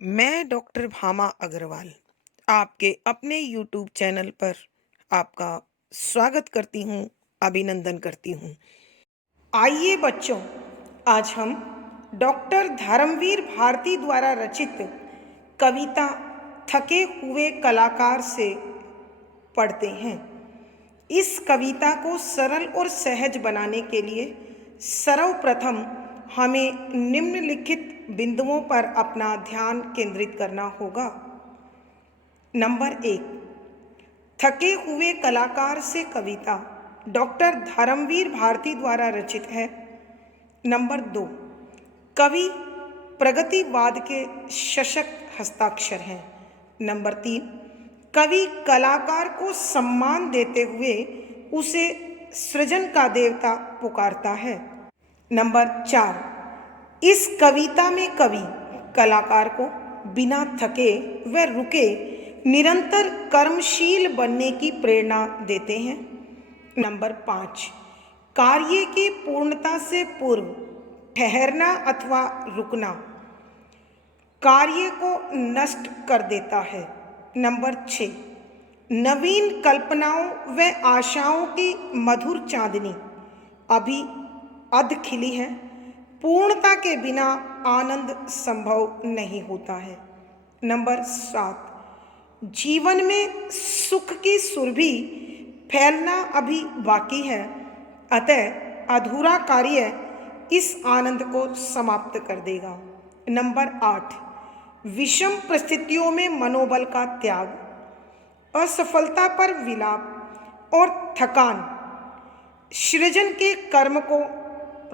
मैं डॉक्टर भामा अग्रवाल आपके अपने यूट्यूब चैनल पर आपका स्वागत करती हूँ, अभिनंदन करती हूँ। आइए बच्चों, आज हम डॉक्टर धर्मवीर भारती द्वारा रचित कविता थके हुए कलाकार से पढ़ते हैं। इस कविता को सरल और सहज बनाने के लिए सर्वप्रथम हमें निम्नलिखित बिंदुओं पर अपना ध्यान केंद्रित करना होगा। नंबर 1, थके हुए कलाकार से कविता डॉक्टर धर्मवीर भारती द्वारा रचित है। नंबर 2, कवि प्रगतिवाद के सशक्त हस्ताक्षर हैं। नंबर 3, कवि कलाकार को सम्मान देते हुए उसे सृजन का देवता पुकारता है। नंबर 4, इस कविता में कवि कलाकार को बिना थके व रुके निरंतर कर्मशील बनने की प्रेरणा देते हैं। नंबर 5, कार्य की पूर्णता से पूर्व ठहरना अथवा रुकना कार्य को नष्ट कर देता है। नंबर 6, नवीन कल्पनाओं व आशाओं की मधुर चांदनी अभी अध खिली है। पूर्णता के बिना आनंद संभव नहीं होता है। नंबर 7, जीवन में सुख की सुरभि फैलना अभी बाकी है, अतः अधूरा कार्य इस आनंद को समाप्त कर देगा। नंबर 8, विषम परिस्थितियों में मनोबल का त्याग, असफलता पर विलाप और थकान सृजन के कर्म को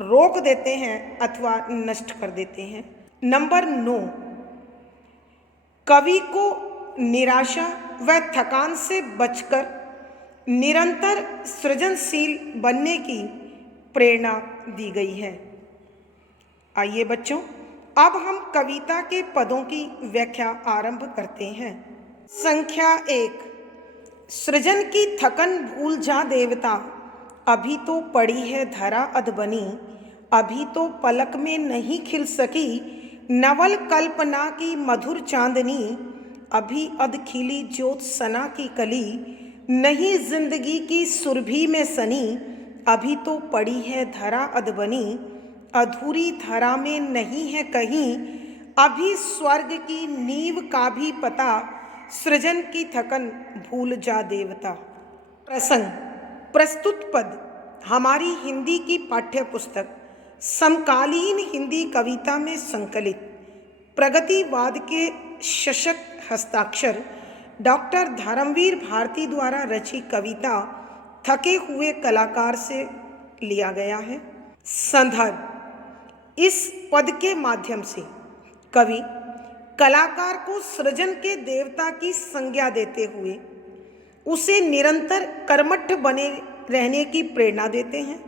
रोक देते हैं अथवा नष्ट कर देते हैं। नंबर 9, कवि को निराशा व थकान से बचकर निरंतर सृजनशील बनने की प्रेरणा दी गई है। आइए बच्चों, अब हम कविता के पदों की व्याख्या आरंभ करते हैं। संख्या 1, सृजन की थकन भूल जा देवता, अभी तो पड़ी है धरा अधबनी, अभी तो पलक में नहीं खिल सकी नवल कल्पना की मधुर चांदनी, अभी अध खिली ज्योत सना की कली, नहीं जिंदगी की सुरभि में सनी, अभी तो पड़ी है धरा अधबनी, अधूरी धरा में नहीं है कहीं, अभी स्वर्ग की नींव का भी पता, सृजन की थकन भूल जा देवता। प्रसंग, प्रस्तुत पद हमारी हिंदी की पाठ्य पुस्तक समकालीन हिंदी कविता में संकलित प्रगतिवाद के सशक्त हस्ताक्षर डॉक्टर धर्मवीर भारती द्वारा रची कविता थके हुए कलाकार से लिया गया है। संदर्भ, इस पद के माध्यम से कवि कलाकार को सृजन के देवता की संज्ञा देते हुए उसे निरंतर कर्मठ बने रहने की प्रेरणा देते हैं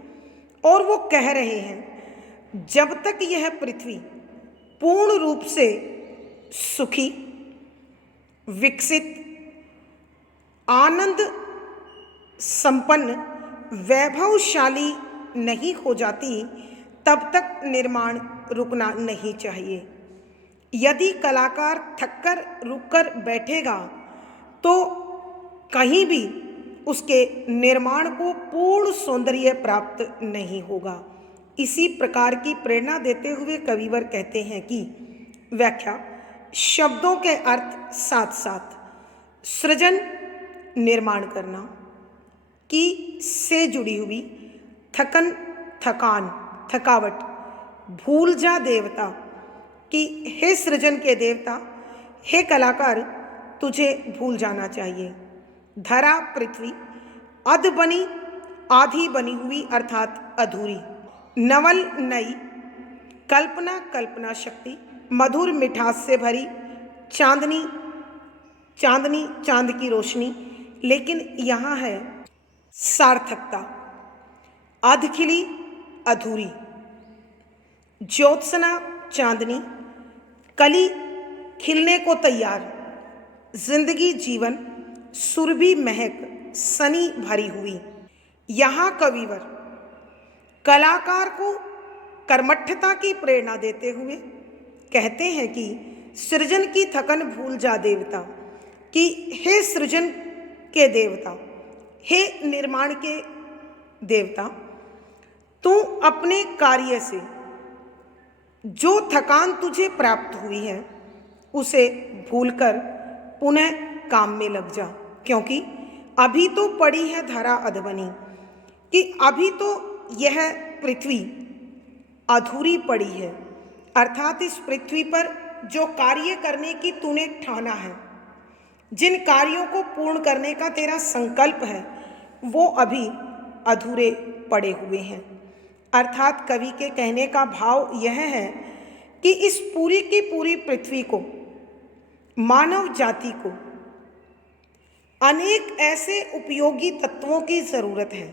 और वो कह रहे हैं, जब तक यह पृथ्वी पूर्ण रूप से सुखी, विकसित, आनंद संपन्न, वैभवशाली नहीं हो जाती, तब तक निर्माण रुकना नहीं चाहिए। यदि कलाकार थककर रुककर बैठेगा तो कहीं भी उसके निर्माण को पूर्ण सौंदर्य प्राप्त नहीं होगा। इसी प्रकार की प्रेरणा देते हुए कविवर कहते हैं कि व्याख्या, शब्दों के अर्थ साथ साथ सृजन, निर्माण करना की से जुड़ी हुई थकन, थकान, थकावट, भूल जा देवता कि हे सृजन के देवता, हे कलाकार, तुझे भूल जाना चाहिए। धरा पृथ्वी, अध बनी, आधी बनी हुई अर्थात अधूरी, नवल नई, कल्पना कल्पना शक्ति, मधुर मिठास से भरी, चांदनी चांदनी चांद की रोशनी, लेकिन यहाँ है सार्थकता, अध खिली, अधूरी, ज्योत्सना चांदनी, कली खिलने को तैयार, जिंदगी जीवन, सुरभि महक, सनी भरी हुई। यहाँ कविवर कलाकार को कर्मठता की प्रेरणा देते हुए कहते हैं कि सृजन की थकन भूल जा देवता। कि हे सृजन के देवता, हे निर्माण के देवता, तू अपने कार्य से जो थकान तुझे प्राप्त हुई है उसे भूलकर पुनः काम में लग जा। क्योंकि अभी तो पड़ी है धरा अधबनी, कि अभी तो यह पृथ्वी अधूरी पड़ी है। अर्थात इस पृथ्वी पर जो कार्य करने की तूने ठाना है, जिन कार्यों को पूर्ण करने का तेरा संकल्प है, वो अभी अधूरे पड़े हुए हैं। अर्थात कवि के कहने का भाव यह है कि इस पूरी की पूरी पृथ्वी को, मानव जाति को अनेक ऐसे उपयोगी तत्वों की ज़रूरत है,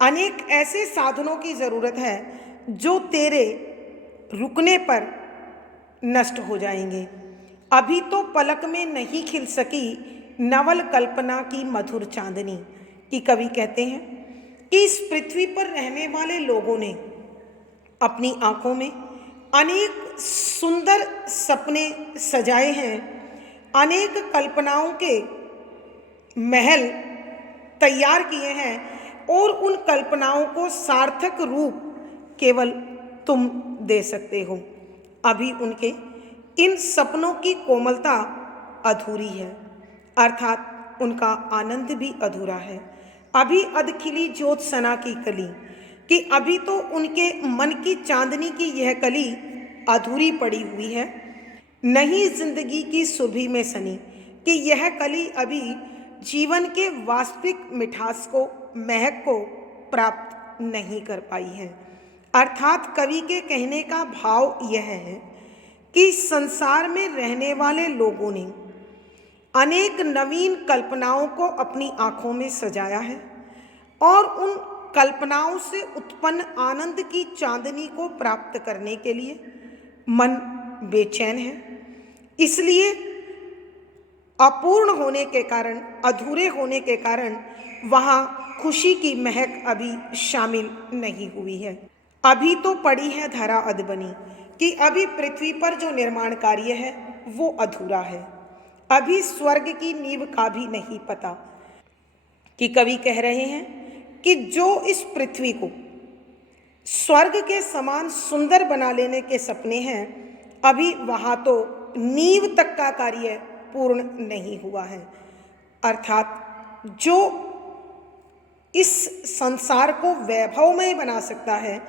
अनेक ऐसे साधनों की ज़रूरत है जो तेरे रुकने पर नष्ट हो जाएंगे। अभी तो पलक में नहीं खिल सकी नवल कल्पना की मधुर चांदनी। कि कवि कहते हैं कि इस पृथ्वी पर रहने वाले लोगों ने अपनी आंखों में अनेक सुंदर सपने सजाए हैं, अनेक कल्पनाओं के महल तैयार किए हैं, और उन कल्पनाओं को सार्थक रूप केवल तुम दे सकते हो। अभी उनके इन सपनों की कोमलता अधूरी है, अर्थात उनका आनंद भी अधूरा है। अभी अधखिली ज्योत सना की कली, कि अभी तो उनके मन की चांदनी की यह कली अधूरी पड़ी हुई है। नहीं जिंदगी की सुरभि में सनी, कि यह कली अभी जीवन के वास्तविक मिठास को, महक को प्राप्त नहीं कर पाई है। अर्थात कवि के कहने का भाव यह है कि संसार में रहने वाले लोगों ने अनेक नवीन कल्पनाओं को अपनी आंखों में सजाया है, और उन कल्पनाओं से उत्पन्न आनंद की चांदनी को प्राप्त करने के लिए मन बेचैन है। इसलिए अपूर्ण होने के कारण, अधूरे होने के कारण वहाँ खुशी की महक अभी शामिल नहीं हुई है। अभी तो पड़ी है धरा अधबनी, कि अभी पृथ्वी पर जो निर्माण कार्य है वो अधूरा है। अभी स्वर्ग की नींव का भी नहीं पता। कि कवि कह रहे हैं कि जो इस पृथ्वी को स्वर्ग के समान सुंदर बना लेने के सपने हैं, अभी वहाँ तो नींव तक का कार्य पूर्ण नहीं हुआ है। अर्थात जो इस संसार को वैभवमय बना सकता है,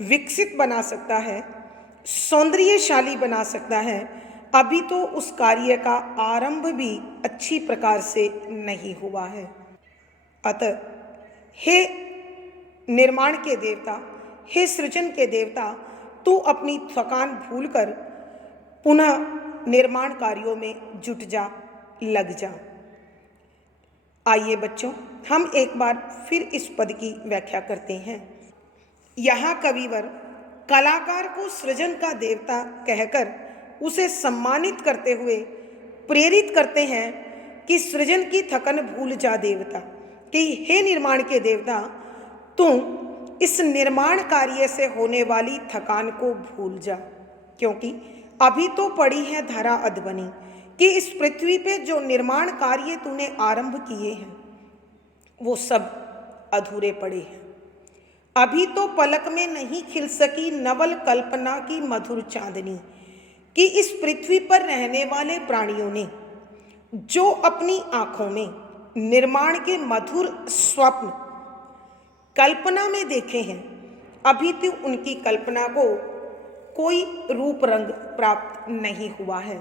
विकसित बना सकता है, सौंदर्यशाली बना सकता है, अभी तो उस कार्य का आरंभ भी अच्छी प्रकार से नहीं हुआ है। अतः हे निर्माण के देवता, हे सृजन के देवता, तू अपनी थकान भूलकर पुनः निर्माण कार्यों में जुट जा, लग जा। आइए बच्चों, हम एक बार फिर इस पद की व्याख्या करते हैं। यहाँ कविवर कलाकार को सृजन का देवता कहकर उसे सम्मानित करते हुए प्रेरित करते हैं कि सृजन की थकन भूल जा देवता, कि हे निर्माण के देवता, तू इस निर्माण कार्य से होने वाली थकान को भूल जा। क्योंकि अभी तो पड़ी है धरा अधबनी, कि इस पृथ्वी पे जो निर्माण कार्य तूने आरंभ किए हैं वो सब अधूरे पड़े हैं। अभी तो पलक में नहीं खिल सकी नवल कल्पना की मधुर चांदनी, कि इस पृथ्वी पर रहने वाले प्राणियों ने जो अपनी आंखों में निर्माण के मधुर स्वप्न कल्पना में देखे हैं, अभी तो उनकी कल्पना को कोई रूप रंग प्राप्त नहीं हुआ है।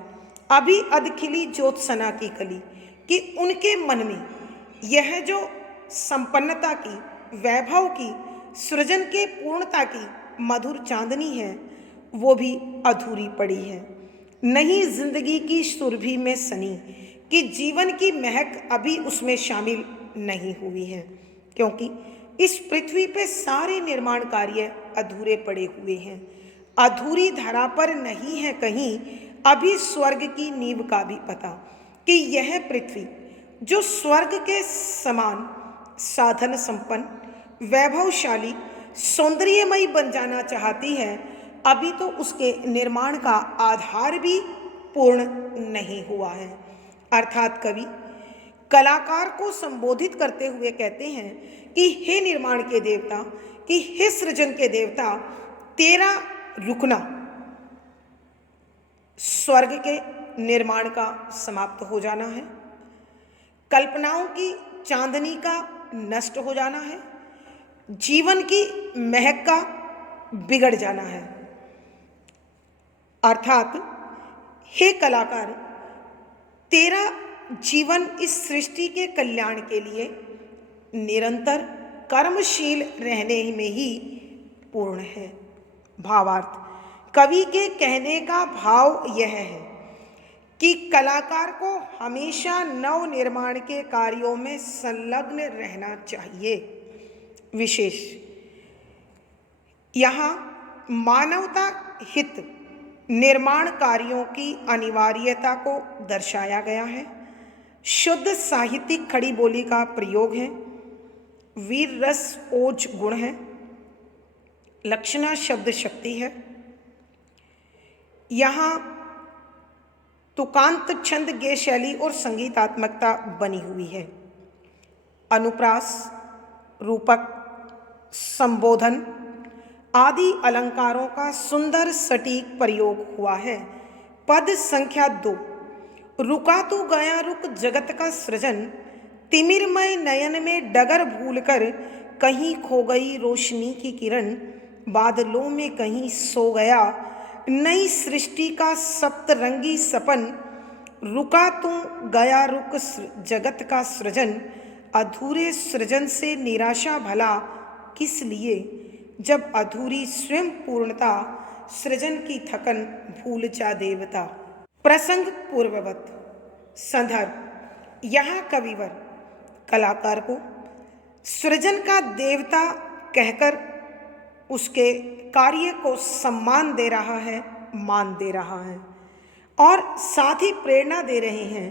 अभी अधखिली ज्योत सना की कली, कि उनके मन में यह जो संपन्नता की, वैभव की, सृजन के पूर्णता की मधुर चांदनी है वो भी अधूरी पड़ी है। नहीं जिंदगी की सुरभि में सनी, कि जीवन की महक अभी उसमें शामिल नहीं हुई है। क्योंकि इस पृथ्वी पे सारे निर्माण कार्य अधूरे पड़े हुए हैं। अधूरी धरा पर नहीं है कहीं अभी स्वर्ग की नींव का भी पता, कि यह पृथ्वी जो स्वर्ग के समान साधन संपन्न, वैभवशाली, सौंदर्यमयी बन जाना चाहती है, अभी तो उसके निर्माण का आधार भी पूर्ण नहीं हुआ है। अर्थात कवि कलाकार को संबोधित करते हुए कहते हैं कि हे निर्माण के देवता, कि हे सृजन के देवता, तेरा रुकना स्वर्ग के निर्माण का समाप्त हो जाना है, कल्पनाओं की चांदनी का नष्ट हो जाना है, जीवन की महक का बिगड़ जाना है। अर्थात हे कलाकार, तेरा जीवन इस सृष्टि के कल्याण के लिए निरंतर कर्मशील रहने में ही पूर्ण है। भावार्थ, कवि के कहने का भाव यह है कि कलाकार को हमेशा नव निर्माण के कार्यों में संलग्न रहना चाहिए। विशेष यहाँ मानवता हित निर्माण कार्यों की अनिवार्यता को दर्शाया गया है। शुद्ध साहित्यिक खड़ी बोली का प्रयोग है। वीर रस ओज गुण है। लक्षणा शब्द शक्ति है। यहाँ तुकांत छंद गे शैली और संगीतात्मकता बनी हुई है। अनुप्रास, रूपक, संबोधन आदि अलंकारों का सुंदर सटीक प्रयोग हुआ है। पद संख्या 2, रुका तू गया रुक जगत का सृजन, तिमिरमय नयन में डगर भूलकर कहीं खो गई रोशनी की किरण, बादलों में कहीं सो गया नई सृष्टि का सप्तरंगी सपन, रुका तू गया रुक जगत का सृजन, अधूरे सृजन से निराशा भला किस लिए, जब अधूरी स्वयं पूर्णता सृजन की थकन भूल जा देवता। प्रसंग पूर्ववत। संदर्भ, यहाँ कविवर कलाकार को सृजन का देवता कहकर उसके कार्य को सम्मान दे रहा है, मान दे रहा है, और साथ ही प्रेरणा दे रहे हैं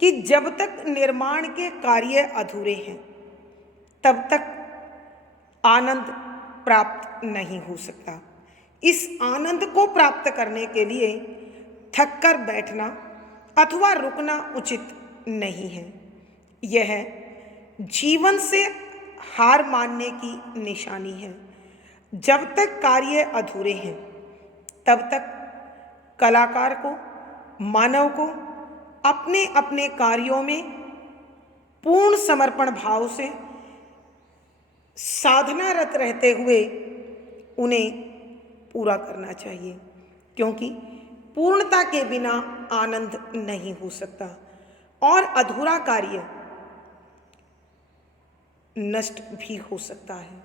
कि जब तक निर्माण के कार्य अधूरे हैं तब तक आनंद प्राप्त नहीं हो सकता। इस आनंद को प्राप्त करने के लिए थक कर बैठना अथवा रुकना उचित नहीं है। यह जीवन से हार मानने की निशानी है। जब तक कार्य अधूरे हैं तब तक कलाकार को, मानव को अपने अपने कार्यों में पूर्ण समर्पण भाव से साधनारत रहते हुए उन्हें पूरा करना चाहिए, क्योंकि पूर्णता के बिना आनंद नहीं हो सकता और अधूरा कार्य नष्ट भी हो सकता है।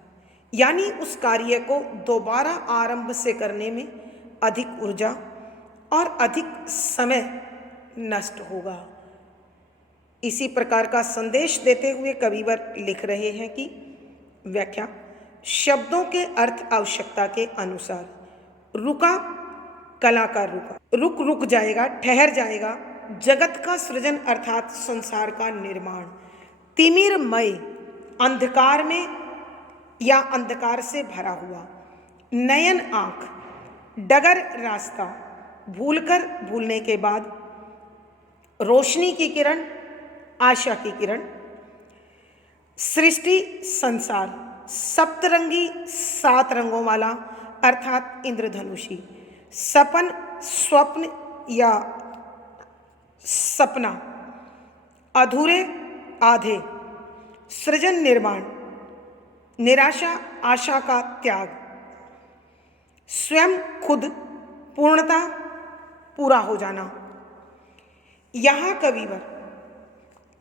यानी उस कार्य को दोबारा आरंभ से करने में अधिक ऊर्जा और अधिक समय नष्ट होगा। इसी प्रकार का संदेश देते हुए कविवर लिख रहे हैं कि व्याख्या, शब्दों के अर्थ आवश्यकता के अनुसार। रुका, कलाकार रुका, रुक रुक जाएगा, ठहर जाएगा। जगत का सृजन अर्थात संसार का निर्माण। तिमिरमय, अंधकार में या अंधकार से भरा हुआ। नयन, आंख। डगर, रास्ता। भूलकर, भूलने के बाद। रोशनी की किरण, आशा की किरण। सृष्टि, संसार। सप्तरंगी, 7 रंगों वाला अर्थात इंद्रधनुषी। सपन, स्वप्न या सपना। अधूरे, आधे। सृजन, निर्माण। निराशा, आशा का त्याग। स्वयं, खुद। पूर्णता, पूरा हो जाना। यहाँ कविवर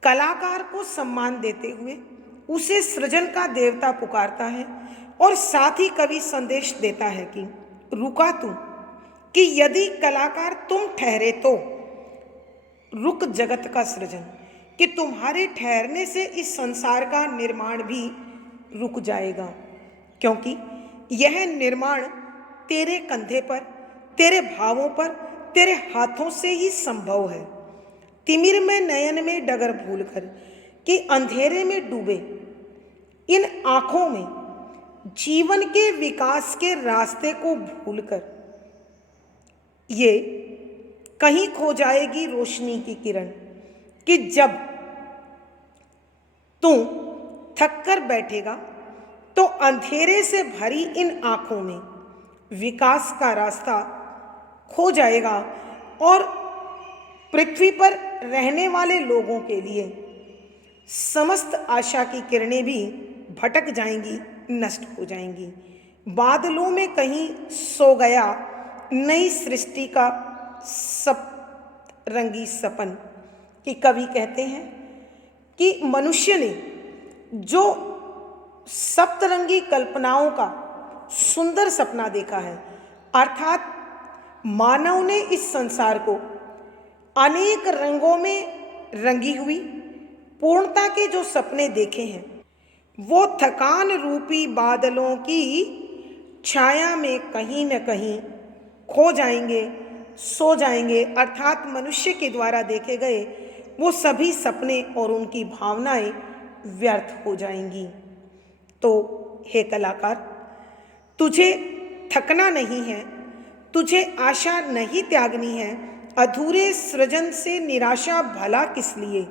कलाकार को सम्मान देते हुए उसे सृजन का देवता पुकारता है और साथ ही कवि संदेश देता है कि रुका तू, कि यदि कलाकार तुम ठहरे तो रुक जगत का सृजन, कि तुम्हारे ठहरने से इस संसार का निर्माण भी रुक जाएगा, क्योंकि यह निर्माण तेरे कंधे पर, तेरे भावों पर, तेरे हाथों से ही संभव है। तिमिर में नयन में डगर भूलकर, कि अंधेरे में डूबे इन आंखों में जीवन के विकास के रास्ते को भूलकर ये कहीं खो जाएगी रोशनी की किरण। कि जब तू थक कर बैठेगा तो अंधेरे से भरी इन आंखों में विकास का रास्ता खो जाएगा और पृथ्वी पर रहने वाले लोगों के लिए समस्त आशा की किरणें भी भटक जाएंगी, नष्ट हो जाएंगी। बादलों में कहीं सो गया नई सृष्टि का सप्तरंगी सपन। कि कवि कहते हैं कि मनुष्य ने जो सप्तरंगी कल्पनाओं का सुंदर सपना देखा है, अर्थात मानव ने इस संसार को अनेक रंगों में रंगी हुई पूर्णता के जो सपने देखे हैं, वो थकान रूपी बादलों की छाया में कहीं न कहीं खो जाएंगे, सो जाएंगे। अर्थात मनुष्य के द्वारा देखे गए वो सभी सपने और उनकी भावनाएं व्यर्थ हो जाएंगी। तो हे कलाकार, तुझे थकना नहीं है, तुझे आशा नहीं त्यागनी है। अधूरे सृजन से निराशा भला किस लिए।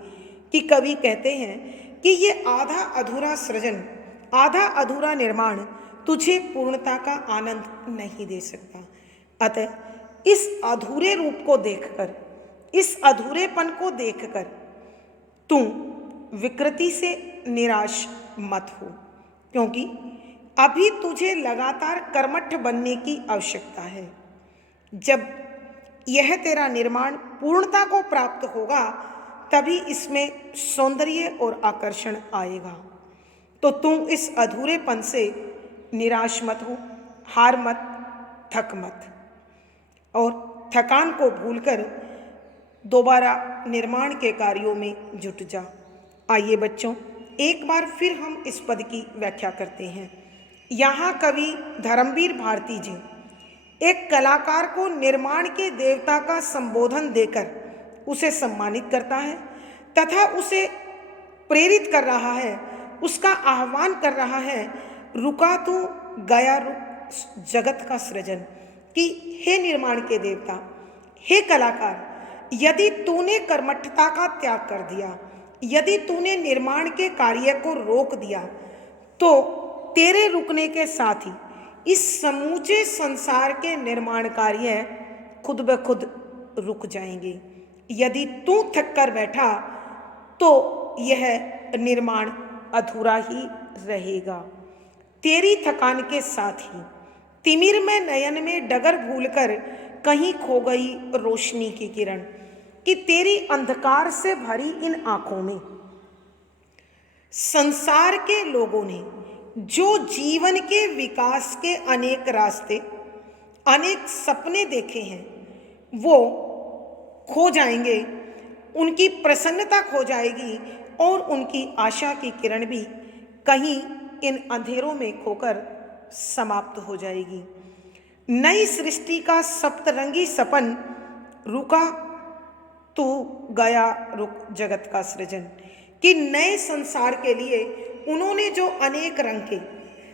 कि कवि कहते हैं कि ये आधा अधूरा सृजन, आधा अधूरा निर्माण तुझे पूर्णता का आनंद नहीं दे सकता। अतः इस अधूरे रूप को देखकर, इस अधूरेपन को देखकर तू विकृति से निराश मत हो, क्योंकि अभी तुझे लगातार कर्मठ बनने की आवश्यकता है। जब यह तेरा निर्माण पूर्णता को प्राप्त होगा तभी इसमें सौंदर्य और आकर्षण आएगा। तो तुम इस अधूरेपन से निराश मत हो, हार मत, थक मत, और थकान को भूलकर दोबारा निर्माण के कार्यों में जुट जा। आइए बच्चों, एक बार फिर हम इस पद की व्याख्या करते हैं। यहाँ कवि धर्मवीर भारती जी एक कलाकार को निर्माण के देवता का संबोधन देकर उसे सम्मानित करता है तथा उसे प्रेरित कर रहा है, उसका आह्वान कर रहा है, रुका तू गया रुक जगत का सृजन। कि हे निर्माण के देवता, हे कलाकार, यदि तूने कर्मठता का त्याग कर दिया, यदि तूने निर्माण के कार्य को रोक दिया, तो तेरे रुकने के साथ ही इस समूचे संसार के निर्माण कार्य खुद ब खुद रुक जाएंगे। यदि तू थक कर बैठा तो यह निर्माण अधूरा ही रहेगा। तेरी थकान के साथ ही तिमिर में नयन में डगर भूलकर कहीं खो गई रोशनी की किरण। कि तेरी अंधकार से भरी इन आंखों में संसार के लोगों ने जो जीवन के विकास के अनेक रास्ते, अनेक सपने देखे हैं, वो खो जाएंगे, उनकी प्रसन्नता खो जाएगी और उनकी आशा की किरण भी कहीं इन अंधेरों में खोकर समाप्त हो जाएगी। नई सृष्टि का सप्तरंगी सपन, रुका तू गया रुक जगत का सृजन। कि नए संसार के लिए उन्होंने जो अनेक रंग के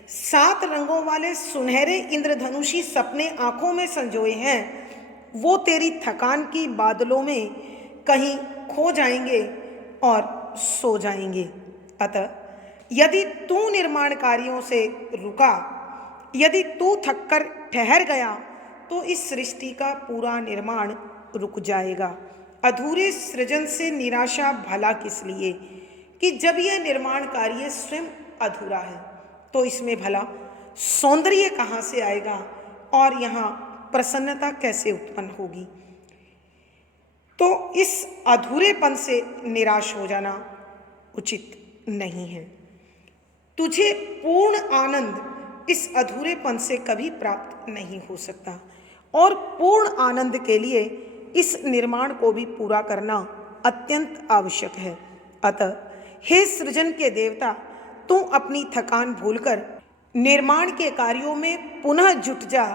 7 रंगों वाले सुनहरे इंद्रधनुषी सपने आंखों में संजोए हैं, वो तेरी थकान की बादलों में कहीं खो जाएंगे और सो जाएंगे। अतः यदि तू निर्माण कार्यों से रुका, यदि तू थककर ठहर गया, तो इस सृष्टि का पूरा निर्माण रुक जाएगा। अधूरे सृजन से निराशा भला किस लिए। कि जब यह निर्माण कार्य स्वयं अधूरा है तो इसमें भला सौंदर्य कहाँ से आएगा और यहाँ प्रसन्नता कैसे उत्पन्न होगी। तो इस अधूरेपन से निराश हो जाना उचित नहीं है। तुझे पूर्ण आनंद इस अधूरेपन से कभी प्राप्त नहीं हो सकता और पूर्ण आनंद के लिए इस निर्माण को भी पूरा करना अत्यंत आवश्यक है। अतः हे सृजन के देवता, तू अपनी थकान भूलकर निर्माण के कार्यों में पुनः जुट जा,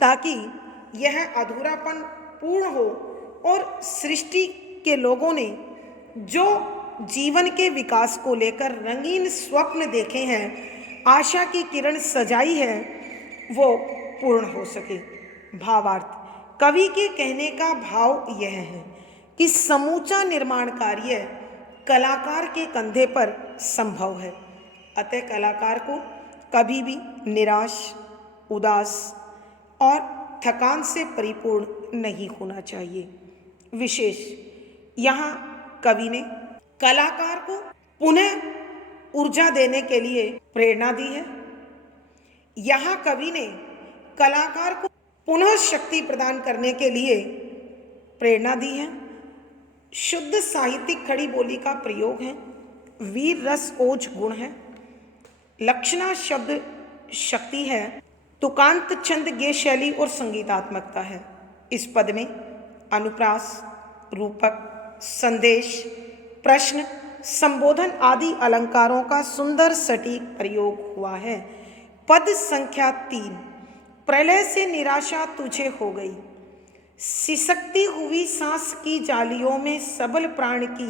ताकि यह अधूरापन पूर्ण हो और सृष्टि के लोगों ने जो जीवन के विकास को लेकर रंगीन स्वप्न देखे हैं, आशा की किरण सजाई है, वो पूर्ण हो सके। भावार्थ, कवि के कहने का भाव यह है कि समूचा निर्माण कार्य कलाकार के कंधे पर संभव है। अतः कलाकार को कभी भी निराश, उदास और थकान से परिपूर्ण नहीं होना चाहिए। विशेष यहाँ कवि ने कलाकार को पुनः ऊर्जा देने के लिए प्रेरणा दी है। यहाँ कवि ने कलाकार को पुनः शक्ति प्रदान करने के लिए प्रेरणा दी है। शुद्ध साहित्यिक खड़ी बोली का प्रयोग है। वीर रस ओज गुण है। लक्षणा शब्द शक्ति है। तुकांत छंद गे शैली और संगीतात्मकता है। इस पद में अनुप्रास, रूपक, संदेश, प्रश्न, संबोधन आदि अलंकारों का सुंदर सटीक प्रयोग हुआ है। पद संख्या 3। प्रलय से निराशा तुझे हो गई, सिसकती हुई सांस की जालियों में सबल प्राण की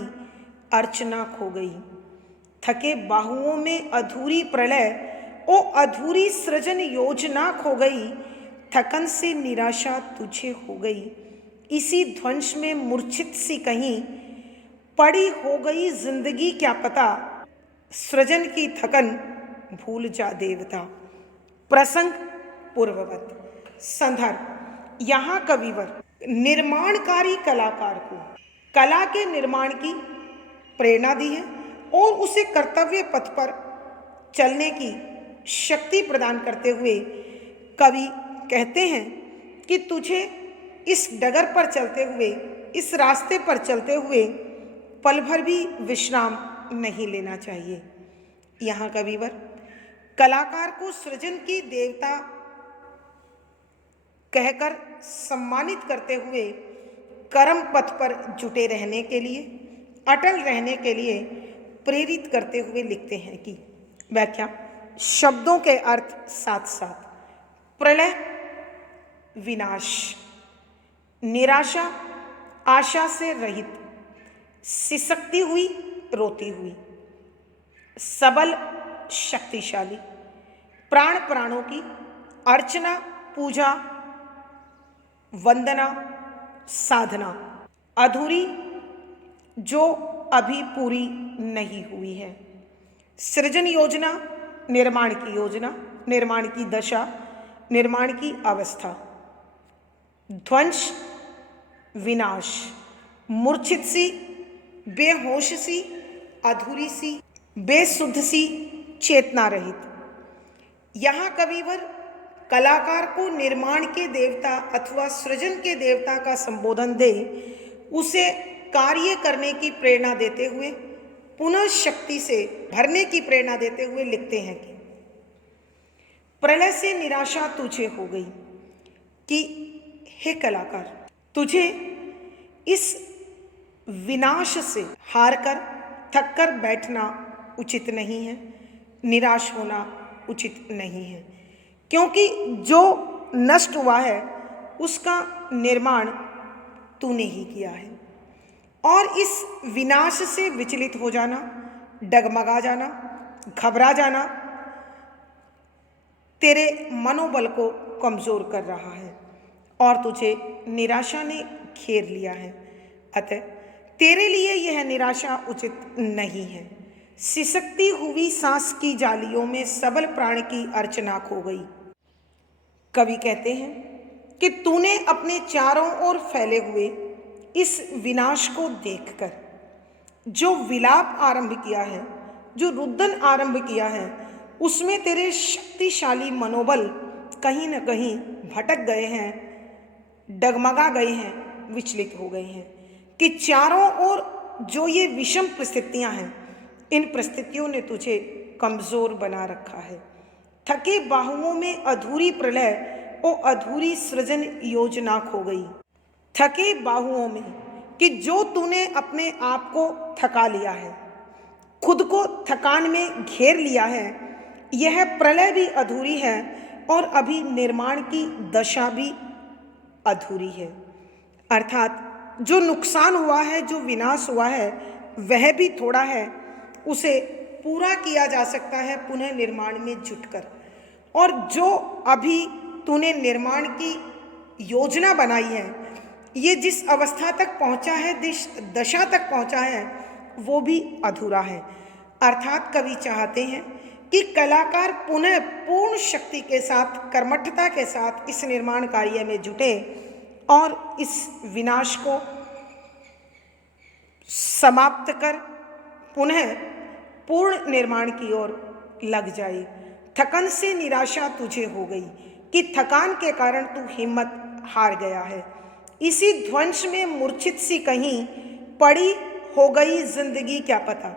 अर्चना खो गई। थके बाहुओं में अधूरी प्रलय ओ अधूरी सृजन योजना खो गई। थकन से निराशा तुझे हो गई, इसी ध्वंस में मूर्छित सी कहीं पड़ी हो गई जिंदगी क्या पता। सृजन की थकन भूल जा देवता। प्रसंग पूर्ववत। संदर्भ यहाँ कविवर निर्माणकारी कलाकार को कला के निर्माण की प्रेरणा दी है और उसे कर्तव्य पथ पर चलने की शक्ति प्रदान करते हुए कवि कहते हैं कि तुझे इस डगर पर चलते हुए, इस रास्ते पर चलते हुए पल भर भी विश्राम नहीं लेना चाहिए। यहाँ कविवर कलाकार को सृजन की देवता कहकर सम्मानित करते हुए कर्म पथ पर जुटे रहने के लिए, अटल रहने के लिए प्रेरित करते हुए लिखते हैं कि व्याख्या शब्दों के अर्थ साथ साथ। प्रलय विनाश, निराशा आशा से रहित, सिसकती हुई रोती हुई, सबल शक्तिशाली, प्राण प्राणों की अर्चना, पूजा, वंदना, साधना, अधूरी जो अभी पूरी नहीं हुई है। सृजन योजना, निर्माण की योजना, निर्माण की दशा, निर्माण की अवस्था। ध्वंस विनाश, मूर्छित सी, बेहोश सी, अधूरी सी, बेसुध सी, चेतना रहित। यहाँ कविवर कलाकार को निर्माण के देवता अथवा सृजन के देवता का संबोधन दे उसे कार्य करने की प्रेरणा देते हुए, पुनः शक्ति से भरने की प्रेरणा देते हुए लिखते हैं कि प्रलय से निराशा तुझे हो गई कि हे कलाकार, तुझे इस विनाश से हार कर, थक कर बैठना उचित नहीं है, निराश होना उचित नहीं है, क्योंकि जो नष्ट हुआ है उसका निर्माण तूने ही किया है। और इस विनाश से विचलित हो जाना, डगमगा जाना, घबरा जाना तेरे मनोबल को कमजोर कर रहा है और तुझे निराशा ने घेर लिया है। अतः तेरे लिए यह निराशा उचित नहीं है। सिसकती हुई सांस की जालियों में सबल प्राण की अर्चना खो गई। कवि कहते हैं कि तूने अपने चारों ओर फैले हुए इस विनाश को देखकर जो विलाप आरंभ किया है, जो रुदन आरंभ किया है, उसमें तेरे शक्तिशाली मनोबल कहीं न कहीं भटक गए हैं, डगमगा गए हैं, विचलित हो गए हैं कि चारों ओर जो ये विषम परिस्थितियां हैं, इन परिस्थितियों ने तुझे कमजोर बना रखा है। थके बाहुओं में अधूरी प्रलय और अधूरी सृजन योजना खो गई। थके बाहुओं में कि जो तूने अपने आप को थका लिया है, खुद को थकान में घेर लिया है, यह प्रलय भी अधूरी है और अभी निर्माण की दशा भी अधूरी है। अर्थात जो नुकसान हुआ है, जो विनाश हुआ है, वह भी थोड़ा है, उसे पूरा किया जा सकता है पुनः निर्माण में जुटकर। और जो अभी तूने निर्माण की योजना बनाई है, ये जिस अवस्था तक पहुंचा है, जिस दशा तक पहुंचा है, वो भी अधूरा है। अर्थात कवि चाहते हैं कि कलाकार पुनः पूर्ण शक्ति के साथ, कर्मठता के साथ इस निर्माण कार्य में जुटे और इस विनाश को समाप्त कर पुनः पूर्ण निर्माण की ओर लग जाए। थकन से निराशा तुझे हो गई कि थकान के कारण तू हिम्मत हार गया है। इसी ध्वंस में मूर्छित सी कहीं पड़ी हो गई जिंदगी, क्या पता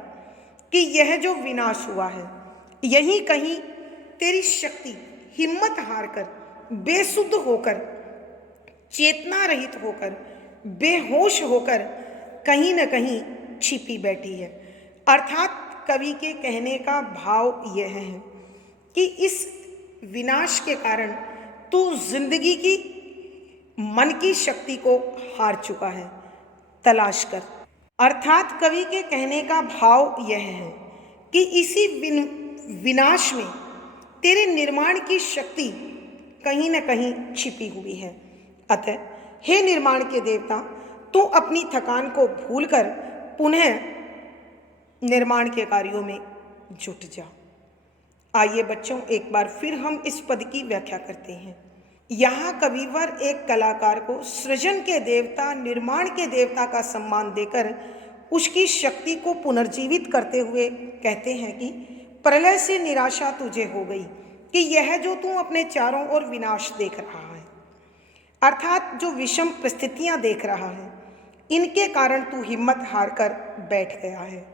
कि यह जो विनाश हुआ है, यही कहीं तेरी शक्ति हिम्मत हार कर, बेसुध होकर, चेतना रहित होकर, बेहोश होकर कहीं न कहीं छिपी बैठी है। अर्थात कवि के कहने का भाव यह है कि इस विनाश के कारण तू जिंदगी की, मन की शक्ति को हार चुका है, तलाश कर। अर्थात कवि के कहने का भाव यह है कि इसी विनाश में तेरे निर्माण की शक्ति कहीं न कहीं छिपी हुई है। अतः हे निर्माण के देवता, तू अपनी थकान को भूलकर पुनः निर्माण के कार्यों में जुट जा। आइए बच्चों, एक बार फिर हम इस पद की व्याख्या करते हैं। यहाँ कविवर एक कलाकार को सृजन के देवता, निर्माण के देवता का सम्मान देकर उसकी शक्ति को पुनर्जीवित करते हुए कहते हैं कि प्रलय से निराशा तुझे हो गई कि यह जो तू अपने चारों ओर विनाश देख रहा है, अर्थात जो विषम परिस्थितियां देख रहा है, इनके कारण तू हिम्मत हार कर बैठ गया है।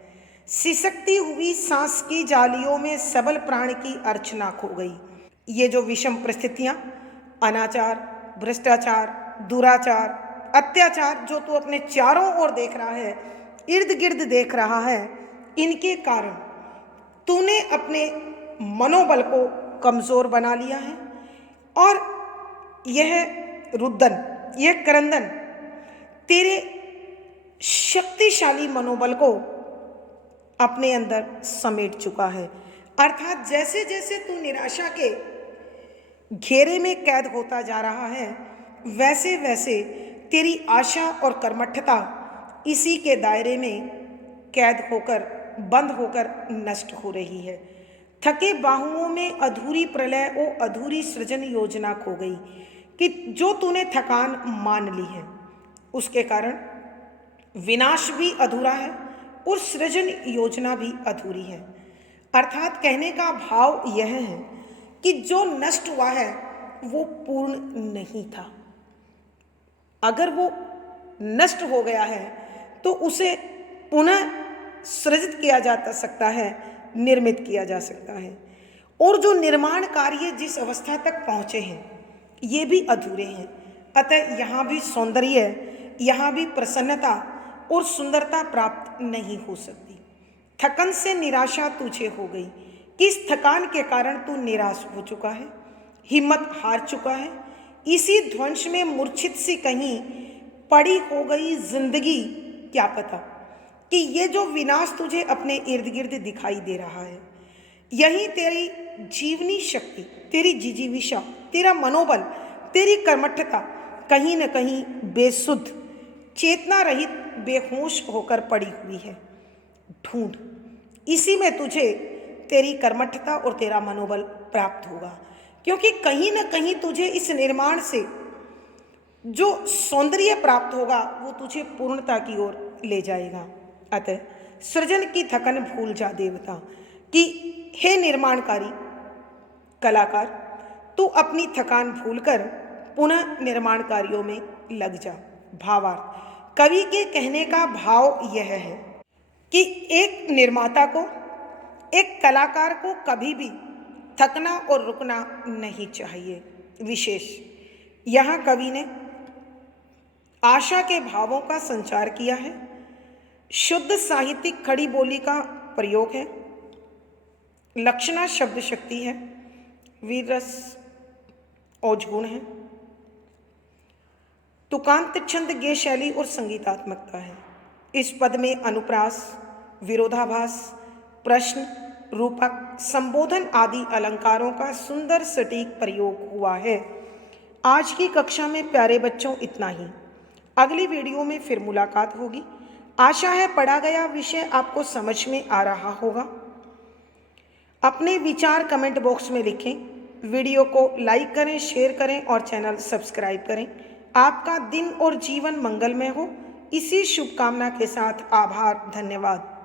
सिसकती हुई सांस की जालियों में सबल प्राण की अर्चना खो गई। ये जो विषम परिस्थितियां, अनाचार, भ्रष्टाचार, दुराचार, अत्याचार जो तू अपने चारों ओर देख रहा है, इर्द गिर्द देख रहा है, इनके कारण तूने अपने मनोबल को कमजोर बना लिया है और यह रुदन, यह क्रंदन तेरे शक्तिशाली मनोबल को अपने अंदर समेट चुका है। अर्थात जैसे जैसे तू निराशा के घेरे में कैद होता जा रहा है, वैसे वैसे तेरी आशा और कर्मठता इसी के दायरे में कैद होकर, बंद होकर नष्ट हो रही है। थके बाहुओं में अधूरी प्रलय और अधूरी सृजन योजना खो गई कि जो तूने थकान मान ली है, उसके कारण विनाश भी अधूरा है और सृजन योजना भी अधूरी है। अर्थात कहने का भाव यह है कि जो नष्ट हुआ है वो पूर्ण नहीं था। अगर वो नष्ट हो गया है तो उसे पुनः सृजित किया जा सकता है, निर्मित किया जा सकता है। और जो निर्माण कार्य जिस अवस्था तक पहुँचे हैं, ये भी अधूरे हैं। अतः यहाँ भी सौंदर्य, यहाँ भी प्रसन्नता और सुंदरता प्राप्त नहीं हो सकती। थकन से निराशा तुझे हो गई, किस थकान के कारण तू निराश हो चुका है, हिम्मत हार चुका है। इसी ध्वंस में मूर्छित सी कहीं पड़ी हो गई जिंदगी, क्या पता कि ये जो विनाश तुझे अपने इर्द गिर्द दिखाई दे रहा है, यही तेरी जीवनी शक्ति, तेरी जिजीविषा, तेरा मनोबल, तेरी कर्मठता कहीं न कहीं बेसुध, चेतना रहित, बेहोश होकर पड़ी हुई है। ढूंढ, इसी में तुझे तेरी कर्मठता और तेरा मनोबल प्राप्त होगा, क्योंकि कहीं न कहीं तुझे इस निर्माण से जो सौंदर्य प्राप्त होगा वो तुझे पूर्णता की ओर ले जाएगा। अतः सृजन की थकन भूल जा देवता कि हे निर्माणकारी कलाकार, तू अपनी थकान भूलकर पुनः निर्माण कार्यों में लग जा। भावार्थ, कवि के कहने का भाव यह है कि एक निर्माता को, एक कलाकार को कभी भी थकना और रुकना नहीं चाहिए। विशेष यहाँ कवि ने आशा के भावों का संचार किया है, शुद्ध साहित्यिक खड़ी बोली का प्रयोग है, लक्षणा शब्द शक्ति है, वीर रस औजगुण है, तुकांत छंद गेय शैली और संगीतात्मकता है। इस पद में अनुप्रास, विरोधाभास, प्रश्न, रूपक, संबोधन आदि अलंकारों का सुंदर सटीक प्रयोग हुआ है। आज की कक्षा में प्यारे बच्चों इतना ही। अगली वीडियो में फिर मुलाकात होगी। आशा है पढ़ा गया विषय आपको समझ में आ रहा होगा। अपने विचार कमेंट बॉक्स में लिखें। वीडियो को लाइक करें, शेयर करें और चैनल सब्सक्राइब करें। आपका दिन और जीवन मंगलमय हो, इसी शुभकामना के साथ आभार, धन्यवाद।